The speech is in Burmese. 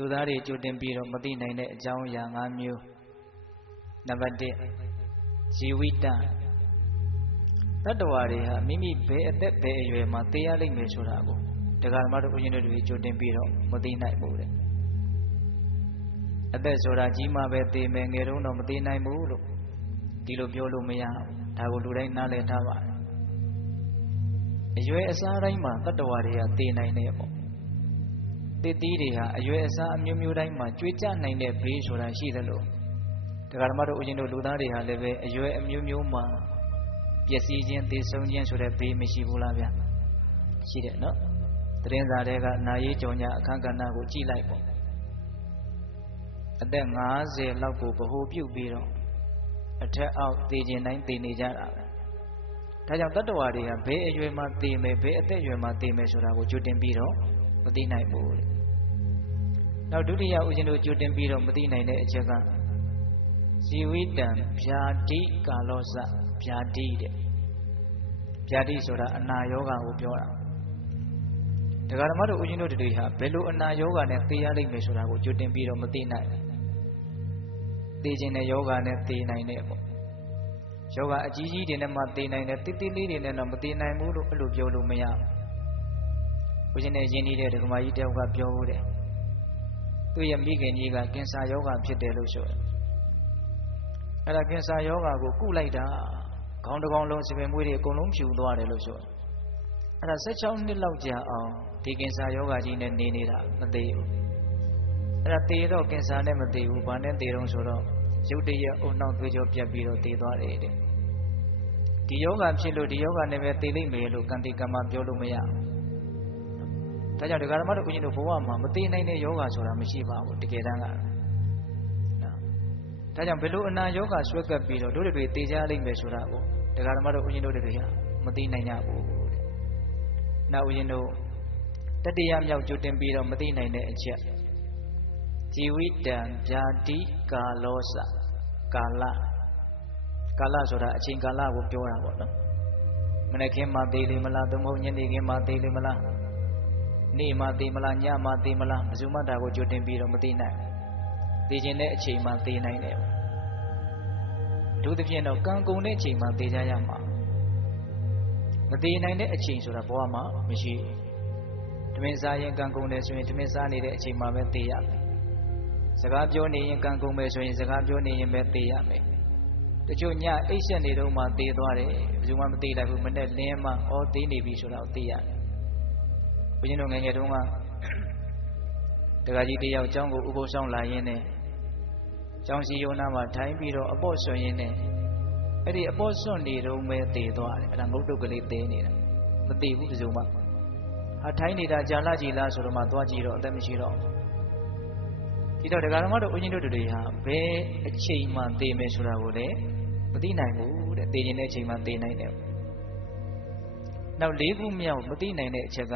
လူသားတွေကြိုတင်ပြီးတော့မသိနိုင်တဲ့အကြောင်းအရာ၅မျိုးနံပါတ်1ဇီဝိတတတ္တဝါတွေဟာမိမိဘယ်အသက်ဘယ်အရွယ်မှာသိရလိမ့်မယ်ဆိုတာကိုတရားဓမ္မတို့ဦးဇင်းတို့တွေကြိုတင်ပြီးတော့မသိနိုင်ဘူးတဲ့အသက်ဆိုတာကြီးမှပဲသိမယ်ငယ်တုန်းတော့မသိနိုင်ဘူးလို့ဒီလိုပြောလို့မရဘူးဒါကိုလူတိုင်းနားလည်ထားပါတယ်အရွယ်အစားတိုင်းမှာတတ္တဝါတွေကသိနိုင်တယ်ပေါ့တိတိတွေဟာအရွယ်အစားအမျိုးမျိုးတိုင်းမှာကြွေးကြနိုင်တဲ့ဘေးဆိုတာရှိသလိုတရားဓမ္မတို့ဦးဇင်းတို့လူသားတွေဟာလည်းပဲအရွယ်အမျိုးမျိုးမှာပျက်စီးခြင်းသေဆုံးခြင်းဆိုတဲ့ဘေးမရှိဘူးလားဗျာရှိတယ်နော်သတင်းစာတွေကနာရေးကြော်ညာအခန်းကဏ္ဍကိုကြည့်လိုက်ပေါ့အသက်50လောက်ကိုဗဟိုပြုတ်ပြီးတော့အထက်အောက်သေခြင်းတိုင်းသေနေကြတာပဲဒါကြောင့်တတ္တဝါတွေဟာဘယ်အရွယ်မှာသေမယ်ဘယ်အသက်အရွယ်မှာသေမယ်ဆိုတာကိုကြိုတင်ပြီးတော့မသိနိုင်ဘူးတဲ့နောက်ဒုတိယဦးဇင်းတို့ကြိုတင်ပြီးတော့မသိနိုင်တဲ့အချက်ကဇီဝိတံဗျာတိကာလောစဗျာတိတဲ့ဗျာတိဆိုတာအနာယောဂါကိုပြောတာတရားဓမ္မတို့ဦးဇင်းတို့တွေဟာဘယ်လိုအနာယောဂါနဲ့သိရလိမ့်မယ်ဆိုတာကိုကြိုတင်ပြီးတော့မသိနိုင်ဘူးသိခြင်းနဲ့ယောဂါနဲ့သိနိုင်တယ်ပေါ့ယောဂါအကြီးကြီးတွေနဲ့မှသိနိုင်တယ်တိတိလေးတွေနဲ့တော့မသိနိုင်ဘူးလို့အဲ့လိုပြောလို့မရဘူးဦးဇင်းနဲ့ယဉ်နေတဲ့ဒကမာကြီးတယောက်ကပြောဦးတယ်သူ့ရဲ့မိခင်ကြီးကကင်ဆာယောဂါဖြစ်တယ်လို့ဆိုတယ်အဲ့ဒါကင်ဆာယောဂါကိုကုလိုက်တာခေါင်းတစ်ကောင်လုံးစပင်မွေးတွေအကုန်လုံးဖြူသွားတယ်လို့ဆိုတယ်အဲ့ဒါ16နှစ်လောက်ကြာအောင်ဒီကင်ဆာယောဂါကြီးနဲ့နေနေတာမသိဘူးအဲ့ဒါသေတော့ကင်ဆာနဲ့မသိဘူးဘာနဲ့သေတော့ဆိုတော့ရုတ်တရက်အုံနောက်သွေးကြောပြတ်ပြီးတော့သေသွားတယ်တဲ့ဒီယောဂါဖြစ်လို့ဒီယောဂါနဲ့ပဲသေလိမ့်မယ်လို့ကံတိကမ္မပြောလို့မရဘူးဒါကြောင့်ဒကာဓမ္မတို့ဦးဇင်းတို့ဘဝမှာမသိနိုင်တဲ့ယောဂါဆိုတာမရှိပါဘူးတကယ်တမ်းကဒါကြောင့်ဘယ်လိုအနာယောဂါဆွဲကပ်ပြီးတော့တို့တွေသေကြလိမ့်မယ်ဆိုတာကိုဒကာဓမ္မတို့ဦးဇင်းတို့တွေဟာမသိနိုင်ကြဘူးတဲ့နောက်ဦးဇင်းတို့တတိယမြောက်ကြိုတင်ပြီးတော့မသိနိုင်တဲ့အချက်ဇီဝိတံဗျာတိကာလောစကာလဆိုတာအချိန်ကာလကိုပြောတာပေါ့နော်မနေ့ကမှသေးလိမ့်မလားသို့မဟုတ်ညနေခင်းမှသေးလိမ့်မလားနေ့မှသေးမလားညမှသေးမလားဘယ်သူမှဒါကိုကြိုတင်ပြီးတော့မသိနိုင်သိခြင်းတဲ့အချိန်မှသိနိုင်တယ်ဒုသဖြင့်တော့ကံကုန်တဲ့အချိန်မှသိကြရမှာမသိနိုင်တဲ့အချိန်ဆိုတာဘဝမှာမရှိဘူးဓမင်းစားရင်ကံကုန်တယ်ဆိုရင်ဓမင်းစားနေတဲ့အချိန်မှပဲသိရမယ်စကားပြောနေရင်ကံကုန်မယ်ဆိုရင်စကားပြောနေရင်ပဲသိရမယ်တချို့ညအိတ်ဆက်နေတော့မှသိသွားတယ်ဘယ်သူမှမသိလိုက်ဘူးမနဲ့လင်းမှဩသိနေပြီဆိုတာကိုသိရတယ်ဘုရားတို့ငယ်ငယ်တုန်းကတက္ကကြီးတယောက်ကျောင်းကိုဥပုသ်ဆောင်လာရင်းနဲ့ကျောင်းစီယုံနာမှာထိုင်ပြီးတော့အပေါ့ဆွန်ရင်းနဲ့အဲ့ဒီအပေါ့ဆွန်နေတော့ပဲသိသွားတယ်အဲ့ဒါငုတ်တုတ်ကလေးသိနေတာမသိဘူးဘယ်သူမှဟာထိုင်နေတာကြာလာကြည်လားဆိုတော့မှသွားကြည့်တော့အသက်မရှိတော့ဒီတော့ဒကာဓမ္မတို့ဦးဇင်းတို့တွေဟာဘယ်အချိန်မှသိမယ်ဆိုတာကိုလည်းမသိနိုင်ဘူးတဲ့သိခြင်းတဲ့အချိန်မှသိနိုင်တယ်နောက်၄ခုမြောက်မသိနိုင်တဲ့အချက်က